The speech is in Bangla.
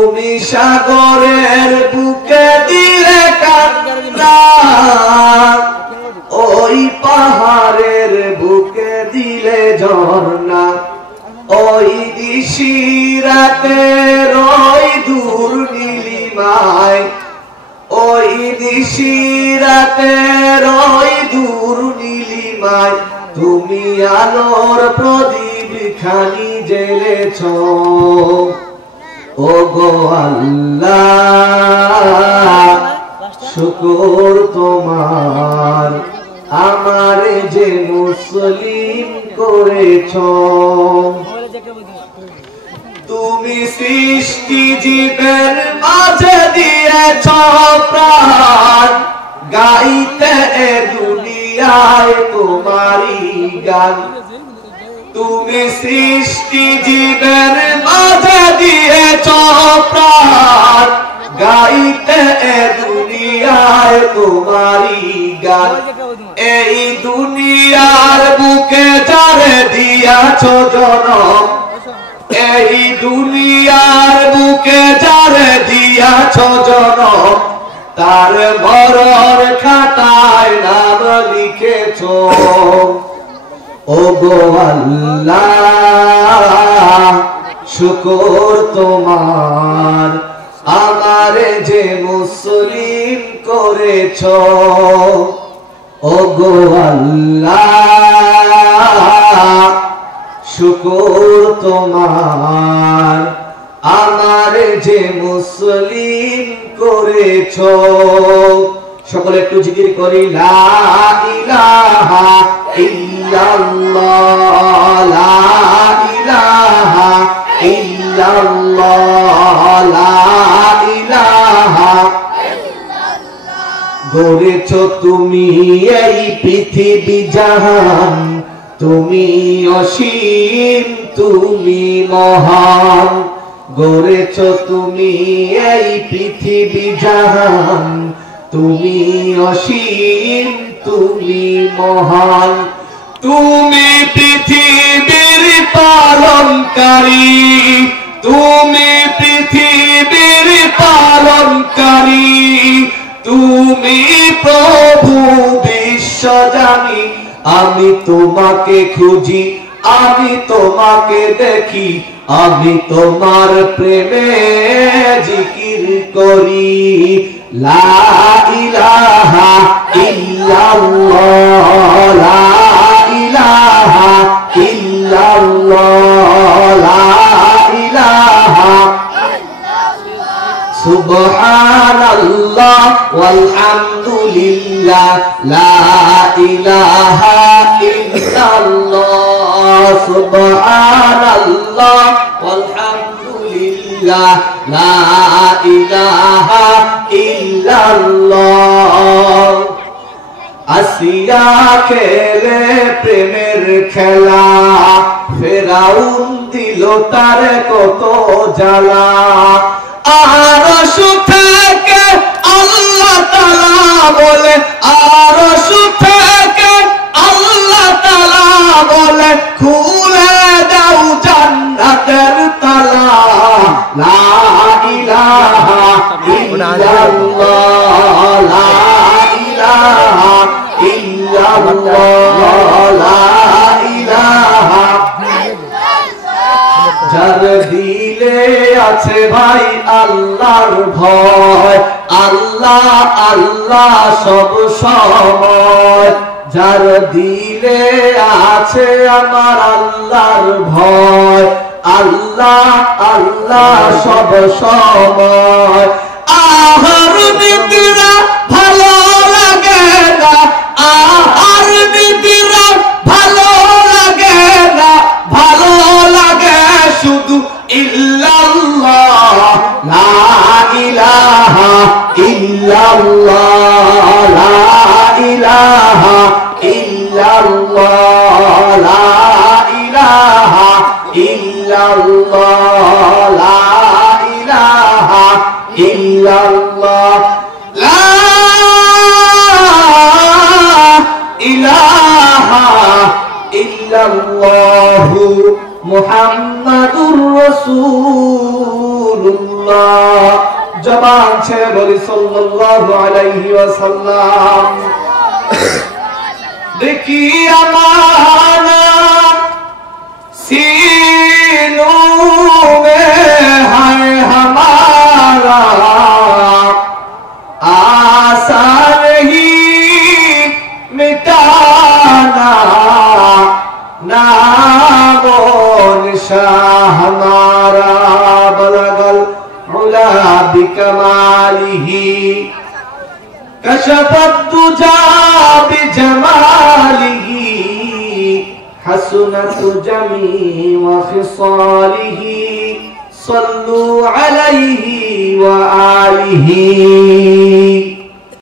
তুমি সাগরের বুকে দিলে কান্না, ওই পাহাড়ের বুকে দিলে ঝর্ণা, ওই দিশিরাতের ওই দূর নীলিমায়, ওই দিশিরাতের ওই দূর নীলিমায় তুমি আলোর প্রদীপ খানি জ্বেলেছ। ও গো আল্লাহ শুকর তোমার, আমারে যে মুসলিম করেছ। তুমি সৃষ্টি জীবের মাঝে দিয়েছ প্রাণ, গাইতে এ দুনিয়ায় তোমারই গান। তুমি সৃষ্টি জীবের মাঝে দিয়েছ প্রাণ, গাইতে এ দুনিয়ায় তোমারই গান। এই দুনিয়ার বুকে যারে দিয়াছ জনম, এই দুনিয়ার বুকে যারে দিয়াছ জনম, তার মরণ খাতায় নাম লিখেছ। ও গো আল্লাহ শুকর তোমার, আমারে যে মুসলিম করেছ। ও গো আল্লাহ শুকর তোমার, আমারে যে মুসলিম করেছ। সকলে একটু জিকির করি লা ইলাহা ইল্লাল্লাহ, লা ইলাহা ইল্লাল্লাহ, লা ইলাহা ইল্লাল্লাহ। গড়েছ তুমি এই পৃথিবী জাহান, তুমি অসীম তুমি মহান। গড়েছ তুমি এই পৃথিবী জাহান, তুমি অসীম তুমি মহান। তুমি পৃথিবীর পালনকারী, তুমি পৃথিবীর পালনকারী, তুমি প্রভু বিশ্বজানি। আমি তোমাকে খুঁজি, আমি তোমাকে দেখি, আমি তোমার প্রেমে জিকির করি। লা ইলাহা ইল্লাল্লাহ, লা ইলাহা ইল্লাল্লাহ, লা ইলাহা সুবহানাল্লাহ ওয়ালহামদুলিল্লাহ, লা ইলাহা ইল্লাল্লাহ, সুবহানাল্লাহ ওয়ালহামদুলিল্লাহ, লা ইলাহা ইল্লাল্লাহ। আসিয়া খেলে প্রেমের খেলা, ফেরাউন দিল তার কত জ্বালা। আরশ থেকে আল্লাহ তাআলা বলে, আরশ থেকে আল্লাহ তাআলা বলে, খুলে দাও জান্নাতের তালা। লা ইলাহা ইল্লাল্লাহ, লা ইলাহা ইল্লাল্লাহ, লা ইলাহা ইল্লাল্লাহ। যার দিলে আছে ভাই আল্লাহর ভয়, আল্লাহ আল্লাহ সব সময়। যার দিলে আছে আমার আল্লাহর ভয়, আল্লাহ আল্লাহ সব সময়। আহার নিদ্রা ভালো লাগে না, আহার নিদ্রা ভালো লাগে না, ভালো লাগে শুধু ইল্লাল্লাহ, লা ইলাহা ইল্লাল্লাহ, লা ইলাহা ইল্লাল্লাহ, লা ইলাহা ইল্লাল্লাহ, লা ইলাহা ইল্লাল্লাহ, লা ইলাহা ইল্লাল্লাহু মুহাম্মাদুর রাসূলুল্লাহ। जबान से बोली सल्लल्लाहु अलैहि वसल्लम। देखी अमाना सीनों में है हमारा, आसान ही मिटाना नामो निशान हमारा। बलगल उला बिकमालिही कशफत दुजा बिजमालिही हसनत जमी व खिसालिही सल्लु अलैहि व आलिही।